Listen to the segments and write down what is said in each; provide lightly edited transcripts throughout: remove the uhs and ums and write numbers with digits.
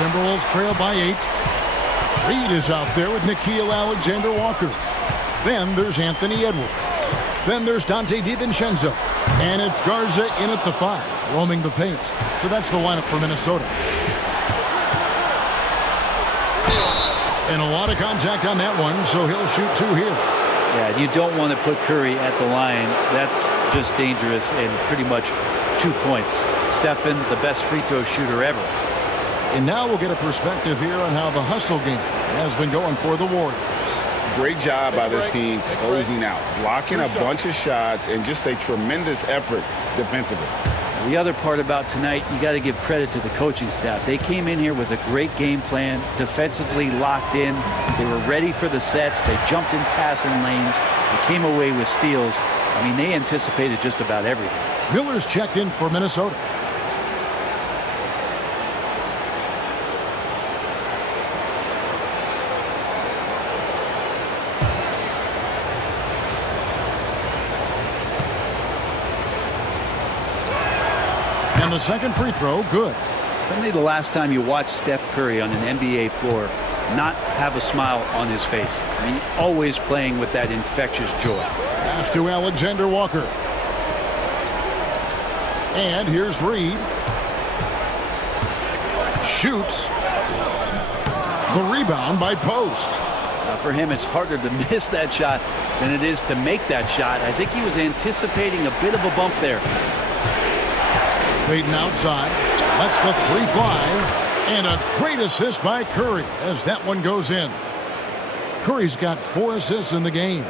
Timberwolves trail by 8. Reed is out there with Nickeil Alexander-Walker. Then there's Anthony Edwards. Then there's Dante DiVincenzo. And it's Garza in at the 5, roaming the paint. So that's the lineup for Minnesota. And a lot of contact on that one, so he'll shoot 2 here. Yeah, you don't want to put Curry at the line. That's just dangerous, and pretty much 2 points. Stephen, the best free throw shooter ever. And now we'll get a perspective here on how the hustle game has been going for the Warriors. Great job by this team closing out, blocking a bunch of shots, and just a tremendous effort defensively. The other part about tonight, you got to give credit to the coaching staff. They came in here with a great game plan, defensively locked in. They were ready for the sets. They jumped in passing lanes. They came away with steals. I mean, they anticipated just about everything. Miller's checked in for Minnesota. And the second free throw, good. Tell me the last time you watched Steph Curry on an NBA floor not have a smile on his face. I mean, always playing with that infectious joy. Pass to Alexander-Walker. And here's Reed. Shoots. The rebound by Post. For him, it's harder to miss that shot than it is to make that shot. I think he was anticipating a bit of a bump there. Payton outside. Lets the 3 fly. And a great assist by Curry as that one goes in. Curry's got 4 assists in the game.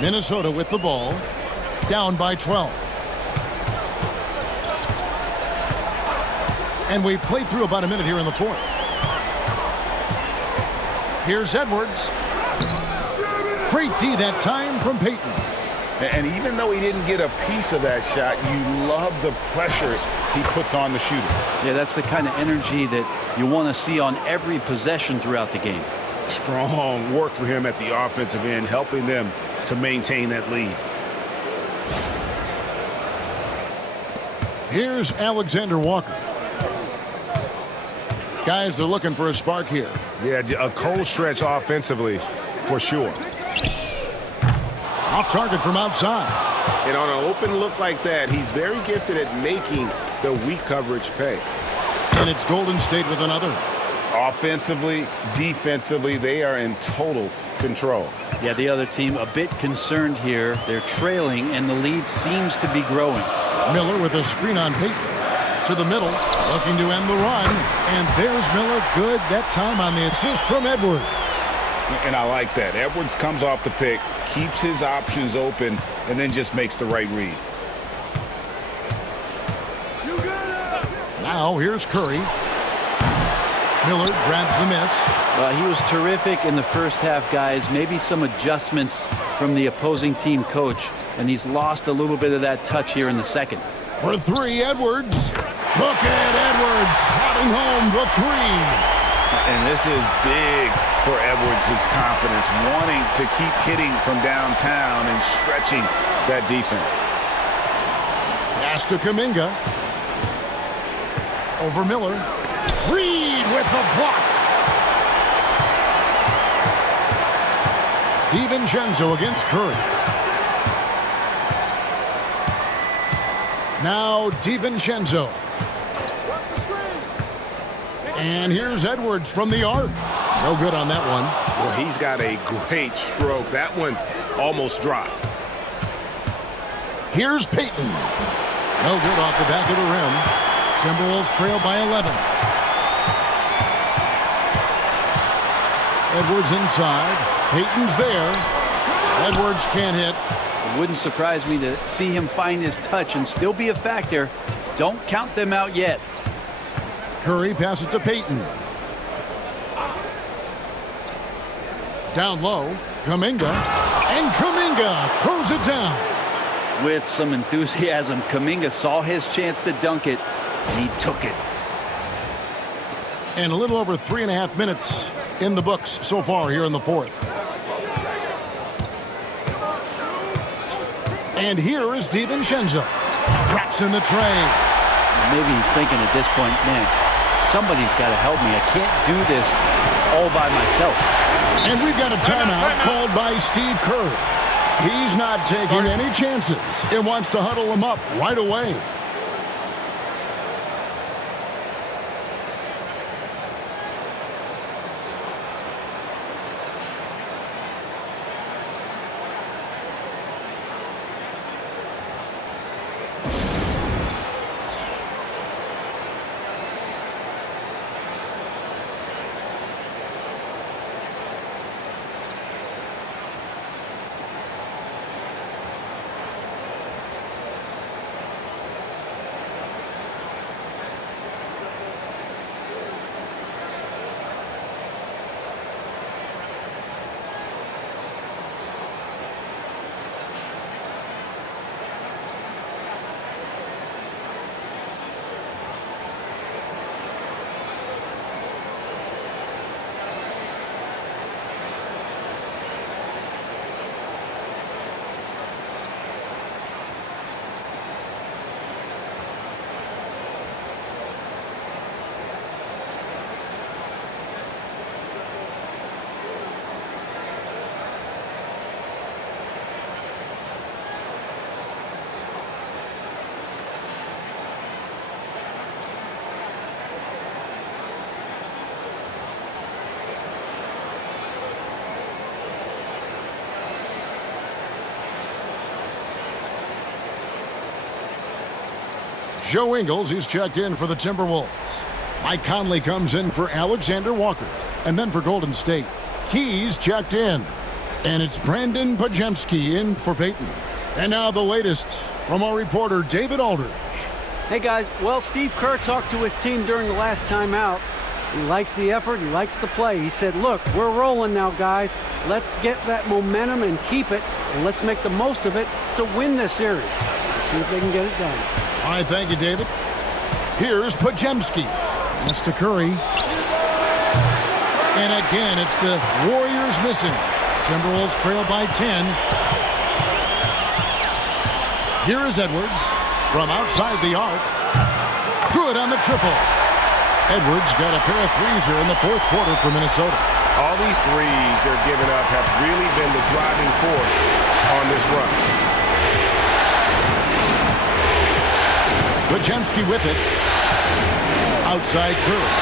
Minnesota with the ball. Down by 12. And we've played through about a minute here in the 4th. Here's Edwards. Great D that time from Payton. And even though he didn't get a piece of that shot, you love the pressure he puts on the shooter. Yeah, that's the kind of energy that you want to see on every possession throughout the game. Strong work for him at the offensive end, helping them to maintain that lead. Here's Alexander-Walker. Guys are looking for a spark here. Yeah, a cold stretch offensively for sure. Off target from outside. And on an open look like that, he's very gifted at making the weak coverage pay. And it's Golden State with another. Offensively, defensively, they are in total control. Yeah, the other team a bit concerned here. They're trailing, and the lead seems to be growing. Miller with a screen on Payton. To the middle, looking to end the run. And there's Miller, good that time on the assist from Edwards. And I like that. Edwards comes off the pick, keeps his options open, and then just makes the right read. Now here's Curry. Miller grabs the miss. He was terrific in the first half, guys. Maybe some adjustments from the opposing team coach, and he's lost a little bit of that touch here in the second. For 3, Edwards. Look at Edwards shouting home the 3. And this is big for Edwards' confidence, wanting to keep hitting from downtown and stretching that defense. Pass to Kuminga. Over Miller. Reed with the block. DiVincenzo against Curry. Now DiVincenzo. And here's Edwards from the arc. No good on that one. Well, he's got a great stroke. That one almost dropped. Here's Payton. No good off the back of the rim. Timberwolves trail by 11. Edwards inside. Payton's there. Edwards can't hit. It wouldn't surprise me to see him find his touch and still be a factor. Don't count them out yet. Curry passes to Payton. Down low, Kuminga. And Kuminga throws it down. With some enthusiasm, Kuminga saw his chance to dunk it, and he took it. And a little over 3.5 minutes in the books so far here in the 4th. And here is DiVincenzo. Drops in the tray. Maybe he's thinking at this point, man, somebody's got to help me. I can't do this all by myself. And we've got a timeout called by Steve Kerr. He's not taking any chances. He wants to huddle them up right away. Joe Ingles, he's checked in for the Timberwolves. Mike Conley comes in for Alexander Walker. And then for Golden State, Keys checked in. And it's Brandon Pajemski in for Peyton. And now the latest from our reporter, David Aldridge. Hey, guys. Well, Steve Kerr talked to his team during the last timeout. He likes the effort. He likes the play. He said, look, we're rolling now, guys. Let's get that momentum and keep it. And let's make the most of it to win this series. Let's see if they can get it done. All right, thank you, David. Here's Pajemski. That's to Curry. And again, it's the Warriors missing. Timberwolves trail by 10. Here is Edwards from outside the arc. Good on the triple. Edwards got a pair of threes here in the fourth quarter for Minnesota. All these threes they're giving up have really been the driving force on this run. Pajemski with it. Outside Curry.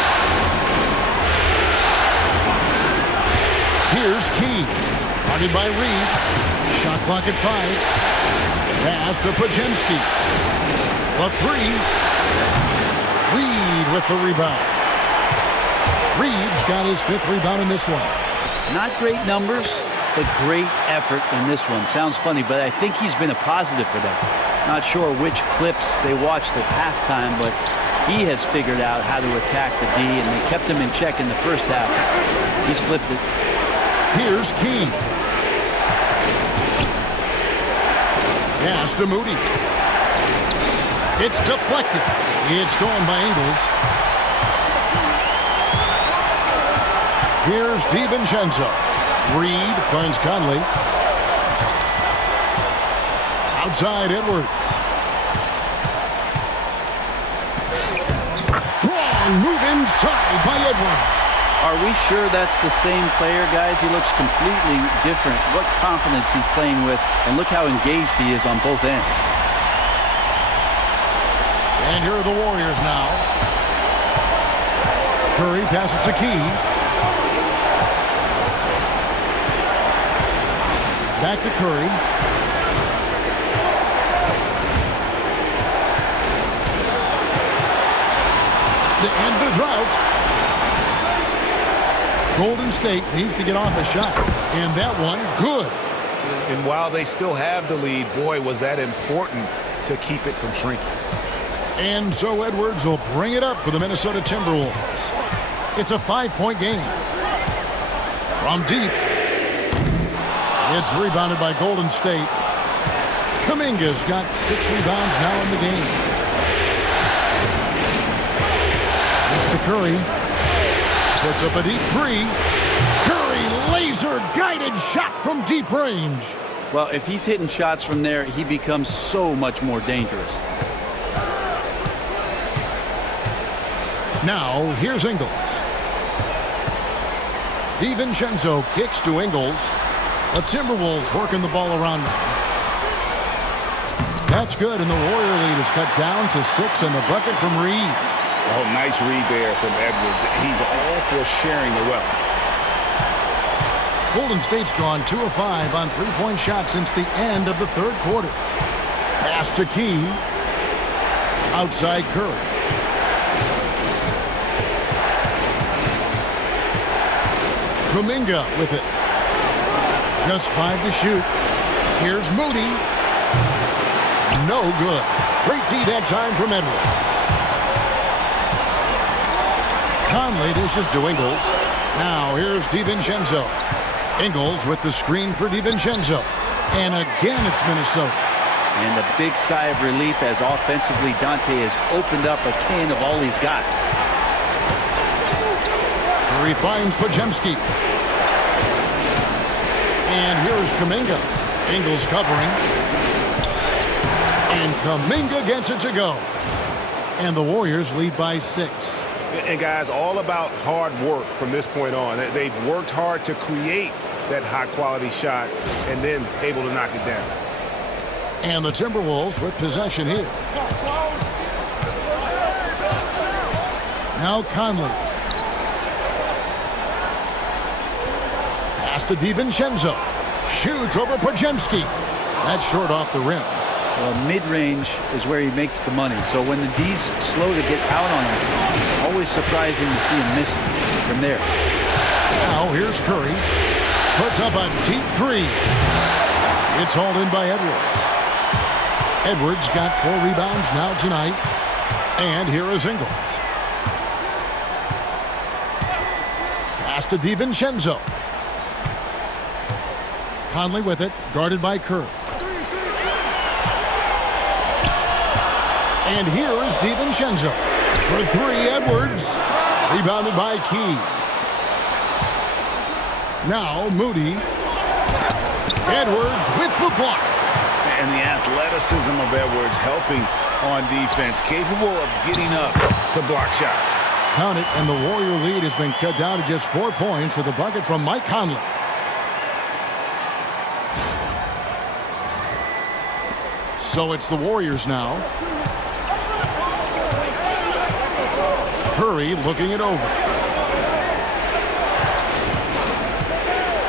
Here's Key. Guarded by Reed. Shot clock at 5. Pass to Pajemski. A three. Reed with the rebound. Reed's got his 5th rebound in this one. Not great numbers, but great effort in this one. Sounds funny, but I think he's been a positive for them. Not sure which clips they watched at halftime, but he has figured out how to attack the D, and they kept him in check in the first half. He's flipped it. Here's Key. Pass to Moody. It's deflected. It's stolen by Ingles. Here's DiVincenzo. Reed finds Conley. Outside Edwards. Strong move inside by Edwards. Are we sure that's the same player, guys? He looks completely different. What confidence he's playing with, and look how engaged he is on both ends. And here are the Warriors now. Curry passes to Key. Back to Curry. To end the drought. Golden State needs to get off a shot. And that one, good. And while they still have the lead, boy, was that important to keep it from shrinking. And so Edwards will bring it up for the Minnesota Timberwolves. It's a 5-point game. From deep. It's rebounded by Golden State. Kuminga's got 6 rebounds now in the game. To Curry. Puts up a deep 3. Curry laser-guided shot from deep range. Well, if he's hitting shots from there, he becomes so much more dangerous. Now, here's Ingles. DiVincenzo kicks to Ingles. The Timberwolves working the ball around now. That's good, and the Warrior lead is cut down to 6, and the bucket from Reed. Oh, nice read there from Edwards. He's all for sharing the wealth. Golden State's gone 2 of 5 on three-point shots since the end of the third quarter. Pass to Key. Outside Curry. Kuminga with it. Just 5 to shoot. Here's Moody. No good. Great D that time from Edwards. Conley dishes to Ingles. Now here's DiVincenzo. Ingles with the screen for DiVincenzo. And again it's Minnesota. And a big sigh of relief as offensively Dante has opened up a can of all he's got. Curry finds Podziemski. And here is Kuminga. Ingles covering. And Kuminga gets it to go. And the Warriors lead by 6. And guys, all about hard work from this point on. They've worked hard to create that high-quality shot and then able to knock it down. And the Timberwolves with possession here. Now Conley. Pass to DiVincenzo. Shoots over Podziemski. That's short off the rim. Well, mid-range is where he makes the money. So when the D's slow to get out on him, always surprising to see him miss from there. Now here's Curry. Puts up a deep 3. It's hauled in by Edwards. Edwards got 4 rebounds now tonight. And here is Ingles. Pass to DiVincenzo. Conley with it, guarded by Curry. And here is DiVincenzo. For 3, Edwards. Rebounded by Key. Now Moody. Edwards with the block. And the athleticism of Edwards helping on defense, capable of getting up to block shots. Count it, and the Warrior lead has been cut down to just 4 points with the bucket from Mike Conley. So it's the Warriors now. Curry looking it over.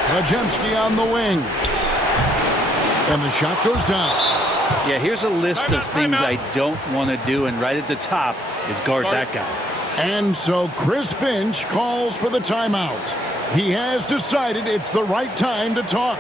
Podziemski on the wing. And the shot goes down. Yeah, here's a list of things I don't want to do, and right at the top is guard that guy. And so Chris Finch calls for the timeout. He has decided it's the right time to talk.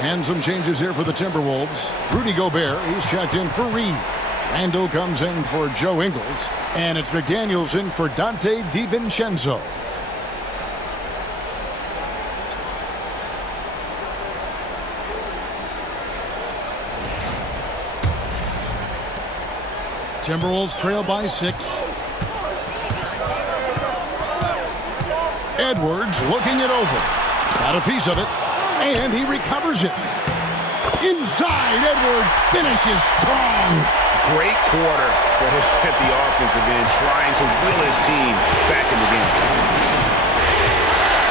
And some changes here for the Timberwolves. Rudy Gobert, he's checked in for Reed. Rando comes in for Joe Ingles. And it's McDaniels in for Dante DiVincenzo. Timberwolves trail by 6. Edwards looking it over. Got a piece of it. And he recovers it. Inside, Edwards finishes strong. Great quarter for him at the offensive end, trying to will his team back in the game.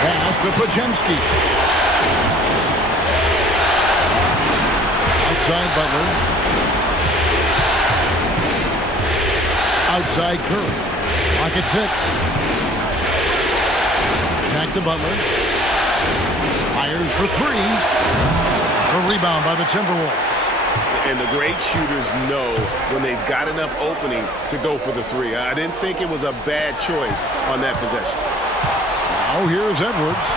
Pass to Pajemski. Outside Butler. Outside Curry. Clock at 6. Back to Butler. Fires for 3. A rebound by the Timberwolves. And the great shooters know when they've got enough opening to go for the 3. I didn't think it was a bad choice on that possession. Now here's Edwards.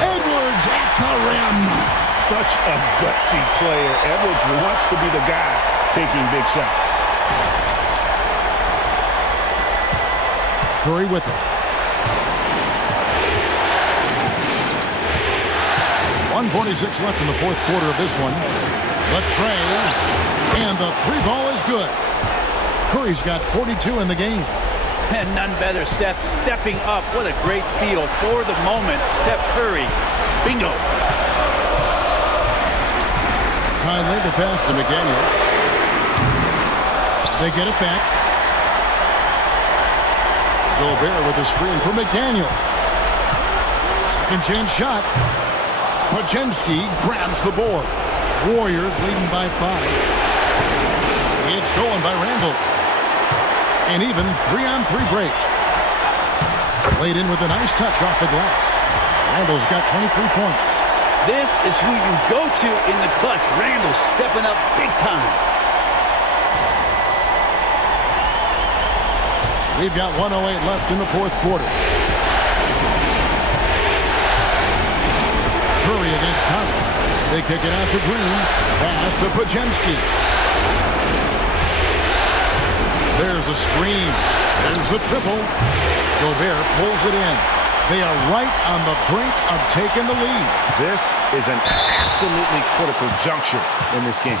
Edwards at the rim. Such a gutsy player. Edwards wants to be the guy taking big shots. Curry with it. 1:46 left in the fourth quarter of this one. The tray, and the 3 ball is good. Curry's got 42 in the game. And none better. Steph stepping up. What a great feel for the moment. Steph Curry. Bingo. Finally, the pass to McDaniels. They get it back. Gobert with a screen for McDaniel. Second chance shot. Pajemski grabs the board. Warriors leading by 5. It's stolen by Randall. An even 3-on-3 break. Laid in with a nice touch off the glass. Randall's got 23 points. This is who you go to in the clutch. Randall stepping up big time. We've got 1:08 left in the fourth quarter. Curry against Conley. They kick it out to Green. Pass to Pajemski. There's a screen. There's the triple. Gobert pulls it in. They are right on the brink of taking the lead. This is an absolutely critical juncture in this game.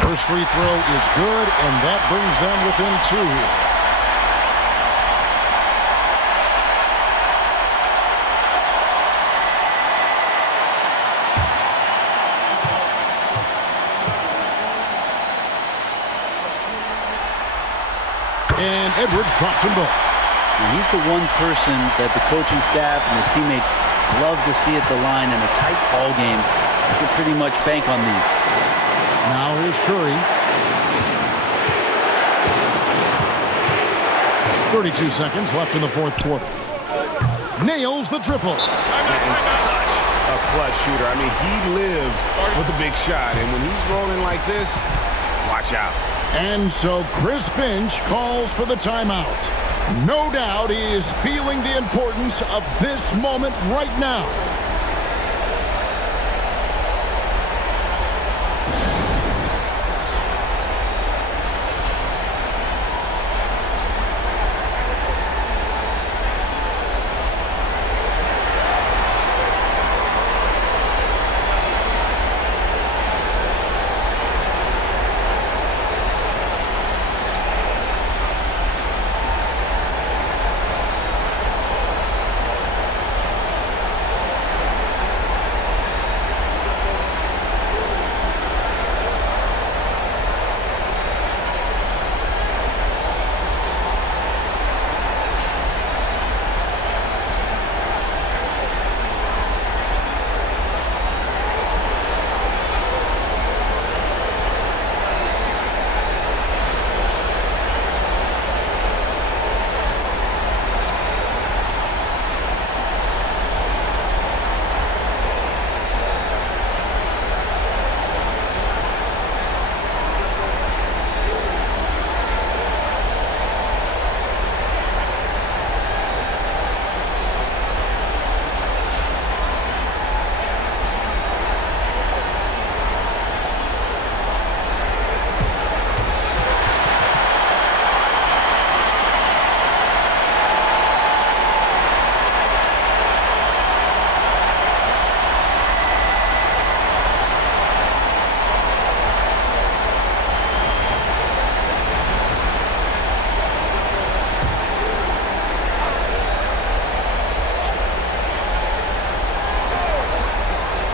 First free throw is good, and that brings them within 2. And Edwards drops them both. He's the one person that the coaching staff and the teammates love to see at the line in a tight ball game. You can pretty much bank on these. Now here's Curry. 32 seconds left in the fourth quarter. Nails the triple. And such a clutch shooter. I mean, he lives for the big shot. And when he's rolling like this, watch out. And so Chris Finch calls for the timeout. No doubt he is feeling the importance of this moment right now.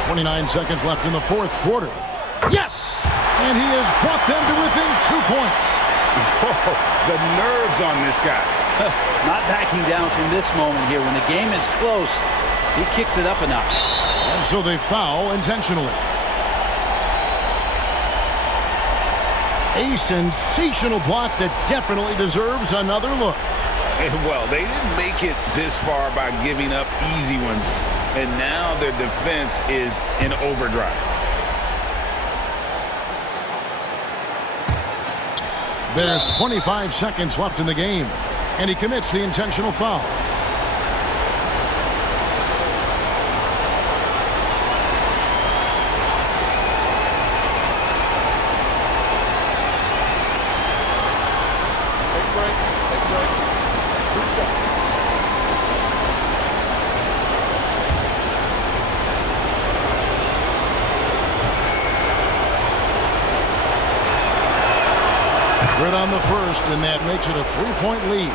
29 seconds left in the fourth quarter. Yes! And he has brought them to within 2 points. Whoa, the nerves on this guy. Not backing down from this moment here. When the game is close, he kicks it up a notch. And so they foul intentionally. A sensational block that definitely deserves another look. And well, they didn't make it this far by giving up easy ones. And now their defense is in overdrive. There's 25 seconds left in the game. And he commits the intentional foul. Good on the first, and that makes it a 3-point lead.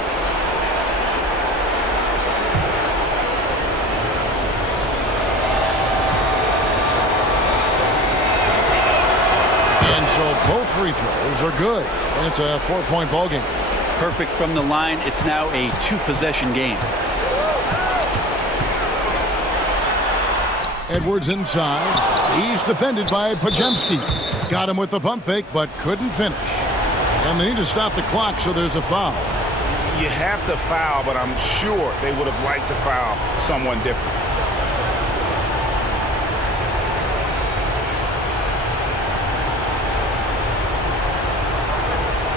And so both free throws are good, and it's a 4-point ball game. Perfect from the line. It's now a 2-possession game. Edwards inside. He's defended by Pajemski. Got him with the pump fake, but couldn't finish. And they need to stop the clock, so there's a foul. You have to foul, but I'm sure they would have liked to foul someone different.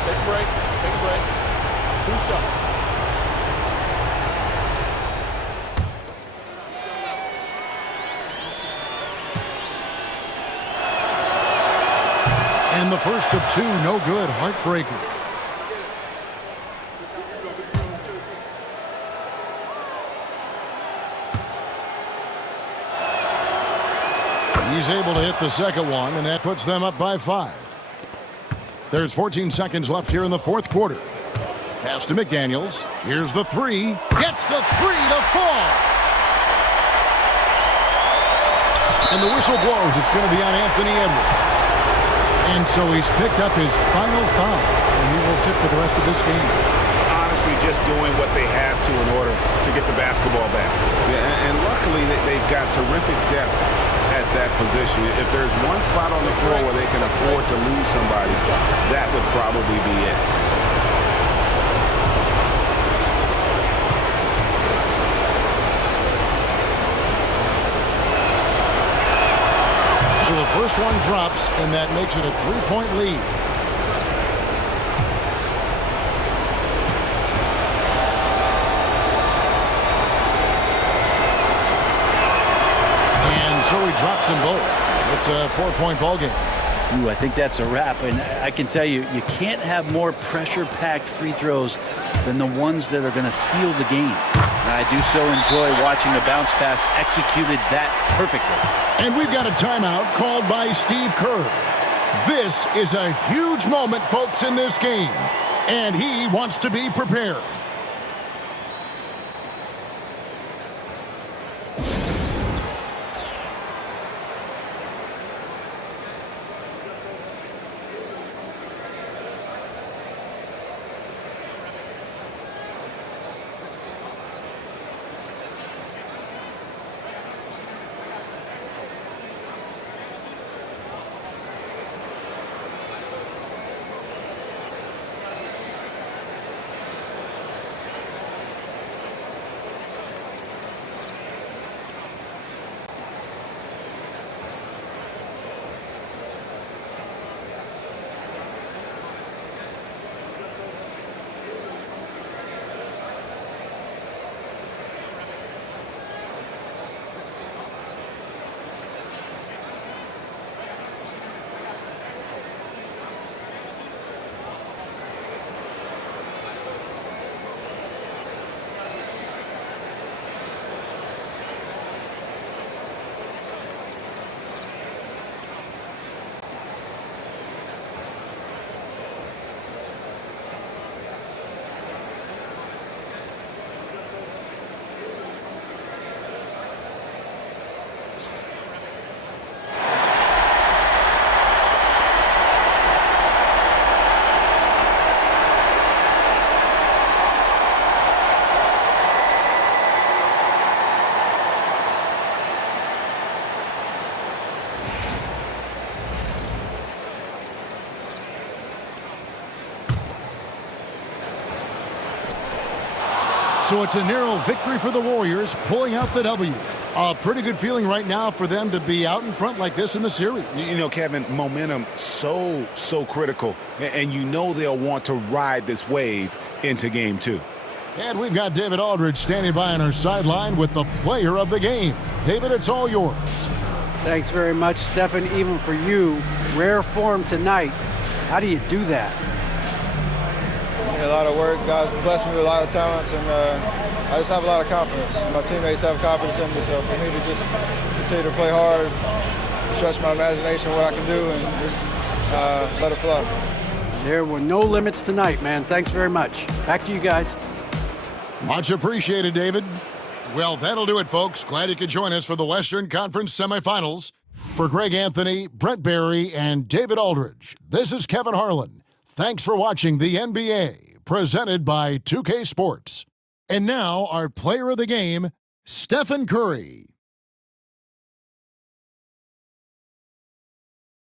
Take a break. Take a break. 2 shots. And the first of 2, no good. Heartbreaker. He's able to hit the second one, and that puts them up by 5. There's 14 seconds left here in the fourth quarter. Pass to McDaniels. Here's the 3. Gets the 3 to fall. And the whistle blows. It's going to be on Anthony Edwards. And so he's picked up his final foul, and he will sit for the rest of this game. Honestly, just doing what they have to in order to get the basketball back. Yeah, and luckily they've got terrific depth at that position. If there's one spot on the floor where they can afford to lose somebody, that would probably be it. So the first one drops, and that makes it a 3-point lead. And so he drops them both. It's a 4-point ball game. Ooh, I think that's a wrap. And I can tell you, you can't have more pressure-packed free throws than the ones that are going to seal the game. And I do so enjoy watching the bounce pass executed that perfectly. And we've got a timeout called by Steve Kerr. This is a huge moment, folks, in this game. And he wants to be prepared. So it's a narrow victory for the Warriors, pulling out the W. A pretty good feeling right now for them to be out in front like this in the series. You know, Kevin, momentum so critical. And you know they'll want to ride this wave into game 2. And we've got David Aldridge standing by on our sideline with the player of the game. David, it's all yours. Thanks very much, Stephen. Even for you, rare form tonight. How do you do that? A lot of work. Guys blessed me with a lot of talents, and I just have a lot of confidence. My teammates have confidence in me, so for me to just continue to play hard, stretch my imagination, what I can do, and just let it flow. There were no limits tonight, man. Thanks very much. Back to you guys. Much appreciated, David. Well, that'll do it, folks. Glad you could join us for the Western Conference semifinals. For Greg Anthony, Brent Barry, and David Aldridge, this is Kevin Harlan. Thanks for watching the NBA, presented by 2K Sports. And now, our player of the game, Stephen Curry.